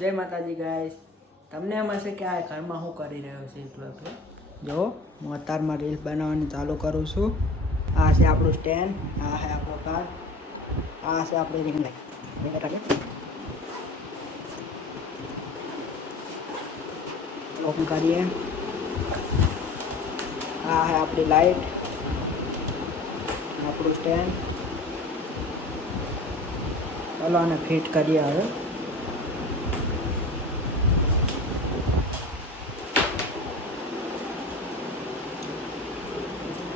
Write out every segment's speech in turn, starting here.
જય માતાજી ગાઈસ. તમને એમ હશે કે આ ઘરમાં હું કરી રહ્યો છું એટલો એટલે જો હું અત્યારમાં રીલ્સ બનાવવાની ચાલુ કરું છું. આ છે આપણું સ્ટેન્ડ, આ છે આપણો કાર્ડ, આ છે આપણી રિંગ લાઈટ. ઓપન કરીએ. આ છે આપણી લાઈટ, આપણું સ્ટેન્ડ. ચાલો આને ફિટ કરીએ હવે.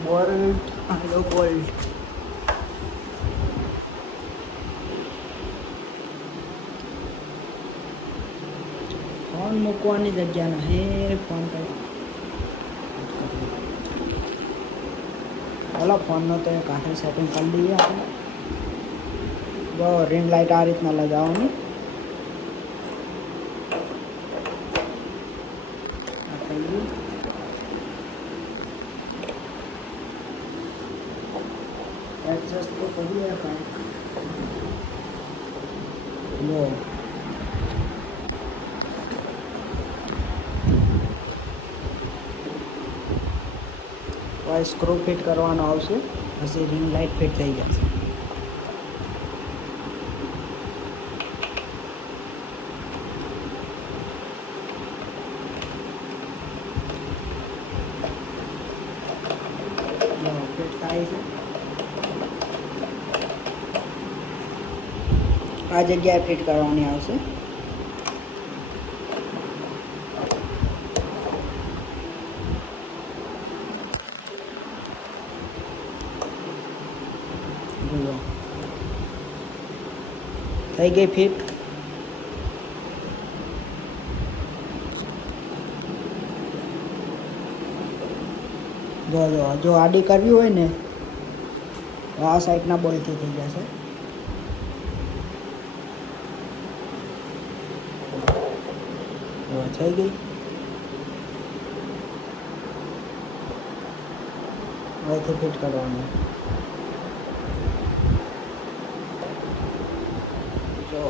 બોલ્ટ આનો બોલ્ટ ફોન મૂકવાની જગ્યા નહીં. ફોન કઈ ચાલો ફોનનો તો એક હાથે સેટિંગ કરી લઈએ આપણે. જો રિંગ લાઇટ આ રીતના લગાવવાની. આ થઈ ગયું. એડજસ્ટ તો કરીએ કાંઈક. જો સ્ક્રૂ ફિટ કરવાનો આવશે, પછી રિંગ લાઇટ ફિટ થઈ જશે. ફિટ થાય છે. આ જગ્યાએ ફિટ કરવાની આવશે. થઈ ગઈ ફિટ. જો આડી કરવી હોય ને તો આ સાઈડના બોલ્ટથી થઈ જશે. થઈ ગઈ. અહીંથી ફિટ કરવાનું. જો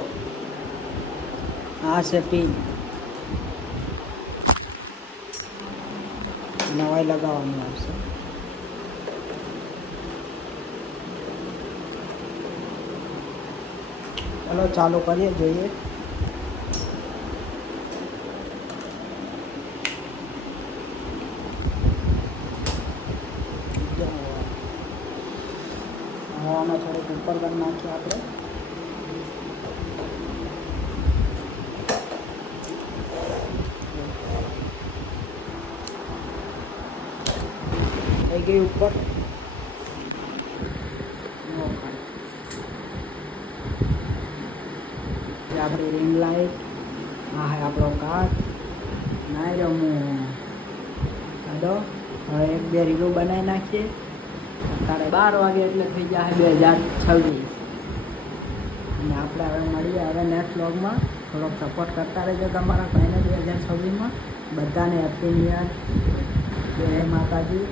આ છે પિન, નવાઈ લગાવવાની આવશે. ચાલો ચાલુ કરીએ, જોઈએ. હવાના થોડુંક ઉપર કરી નાખીએ આપણે. થઈ ગઈ ઉપર. આપણી રિંગ લાઇટ, આ હે આપણો કાર્ડ. નાઈ રમું ચાલો હવે એક બે રીલું બનાવી નાખીએ. અત્યારે 12 વાગે એટલે થઈ જાય 2026. અને આપણે હવે મળીએ હવે નેક્સ્ટ વ્લોગમાં. થોડોક સપોર્ટ કરતા રહેજો તમારા ભાઈને 2026માં. બધાને હેપી ન્યુ યર. જય માતાજી.